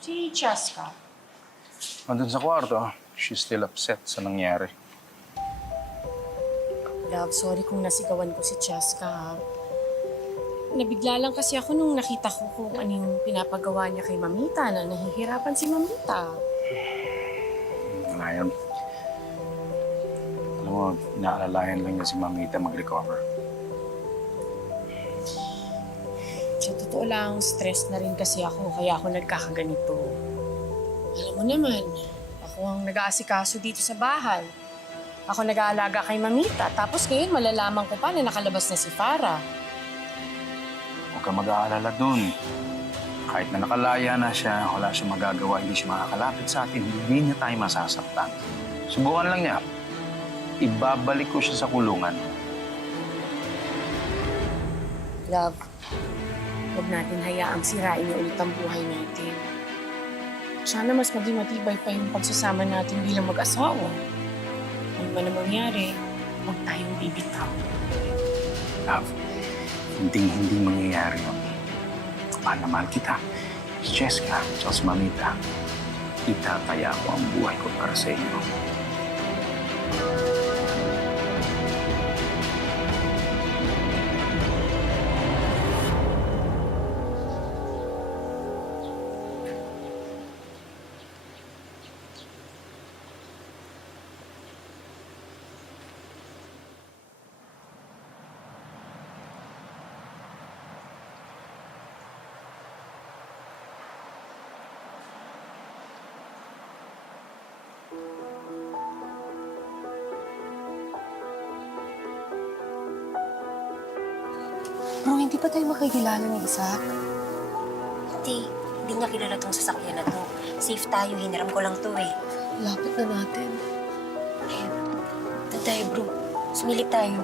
Si Cheska. Andun sa kwarto, she's still upset sa nangyari. Love, sorry kung nasigawan ko si Cheska, ha? Nabigla lang kasi ako nung nakita ko kung ano yung pinapagawa niya kay Mamita na nahihirapan si Mamita. Wala yun. Alam mo, inaalalayan lang niya si Mamita mag-recover. Sa totoo lang, stress na rin kasi ako, kaya ako nagkakaganito. Alam mo naman, ako ang nag-aasikaso dito sa bahay. Ako nag-aalaga kay Mamita, tapos ngayon malalaman ko pa na nakalabas na si Farah. Huwag ka mag-aalala dun. Kahit na nakalaya na siya, wala siya magagawa, hindi siya makakalapit sa atin, hindi niya tayo masasaktan. Subukan lang niya. Ibabalik ko siya sa kulungan. Love, huwag natin hayaang sirain niya ulit ang buhay natin. Sana mas maging matibay pa yung pagsasama natin bilang mag-asawa. Ano man ang mangyari, huwag tayong bibitaw. Love, hindi mangyayari yun. Mahal na mahal kita. Si Cheska, tsaka si Mamita. Itataya ko ang buhay ko para sa inyo. Bro, hindi pa tayo makikilala ni Isaac. Hindi niya kilala tong sasakyan na to. Safe tayo, hiniram ko lang to eh. Lapit na natin. Ito tayo bro, sumilip tayo.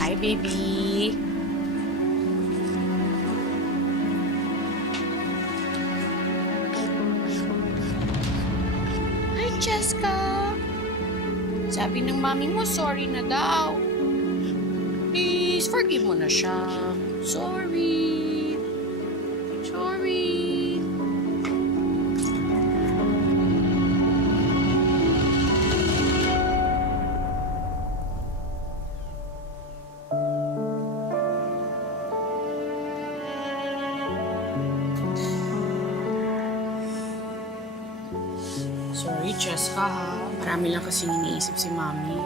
Hi, baby. Hi, Cheska. Sabi ng mami mo, sorry na daw. Please, forgive mo na siya. Sorry. Sorry. Sorry, Cheska, ha? Marami lang kasi iniisip si mami.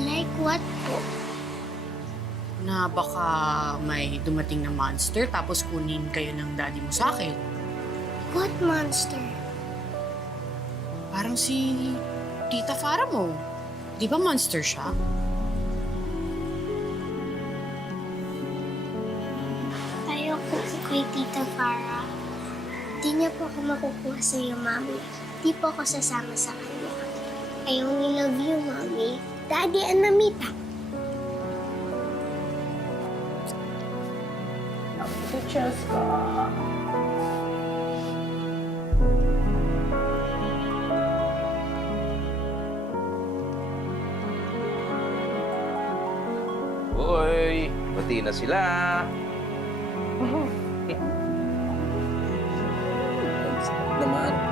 Like what po? Na baka may dumating na monster tapos kunin kayo ng daddy mo sa akin. What monster? Parang si Tita Farah mo. Di ba monster siya? Ayoko po kay Tita Farah. Di niya po ako makukuha sa iyo, Mami. Di po ako sasama sa kanya. I only love you, Mami. Daddy and Mamita. Si Cheska. Hoy, bati na sila. Naman.